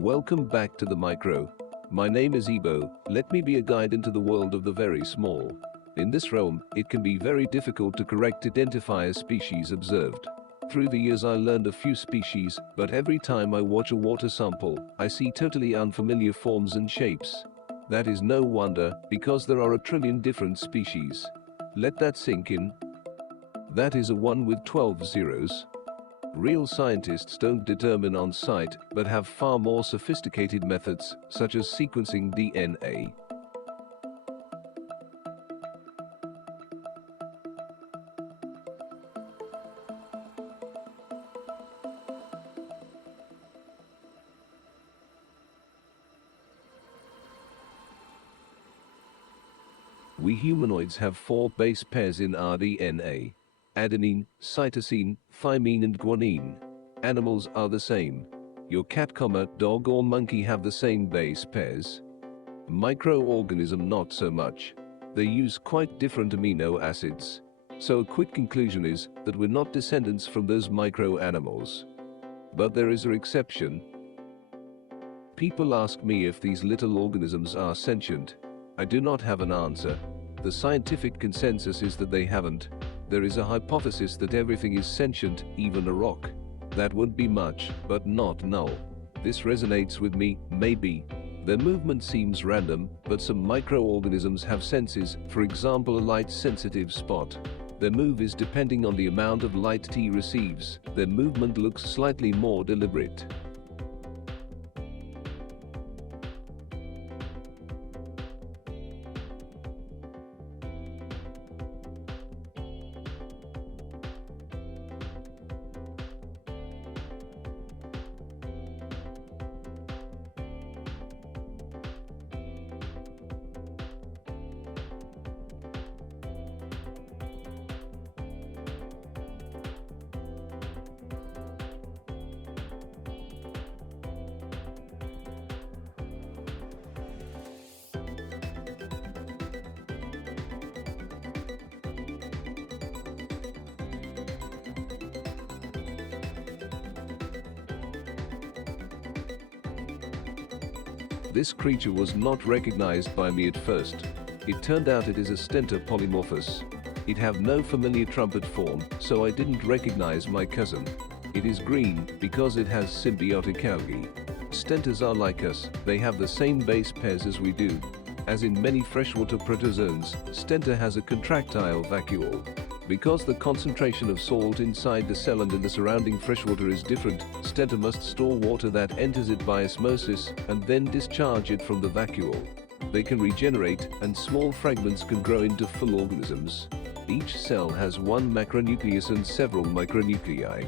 Welcome back to the Micro. My name is Ebo. Let me be a guide into the world of the very small. In this realm, it can be very difficult to correctly identify a species observed. Through the years I learned a few species, but every time I watch a water sample, I see totally unfamiliar forms and shapes. That is no wonder, because there are a trillion different species. Let that sink in. That is a 1 with 12 zeros. Real scientists don't determine on sight, but have far more sophisticated methods, such as sequencing DNA. We humanoids have 4 base pairs in our DNA: adenine, cytosine, thymine and guanine. Animals are the same. Your cat, dog or monkey have the same base pairs. Microorganism not so much. They use quite different amino acids. So a quick conclusion is that we're not descendants from those micro animals. But there is an exception. People ask me if these little organisms are sentient. I do not have an answer. The scientific consensus is that they haven't. There is a hypothesis that everything is sentient, even a rock. That would be much, but not null. This resonates with me, maybe. Their movement seems random, but some microorganisms have senses, for example a light-sensitive spot. Their move is depending on the amount of light T receives. Their movement looks slightly more deliberate. This creature was not recognized by me at first. It turned out it is a Stentor Polymorphus. It have no familiar trumpet form, so I didn't recognize my cousin. It is green because it has symbiotic algae. Stentors are like us, they have the same base pairs as we do. As in many freshwater protozoans, Stentor has a contractile vacuole. Because the concentration of salt inside the cell and in the surrounding freshwater is different, Stentor must store water that enters it by osmosis and then discharge it from the vacuole. They can regenerate, and small fragments can grow into full organisms. Each cell has one macronucleus and several micronuclei.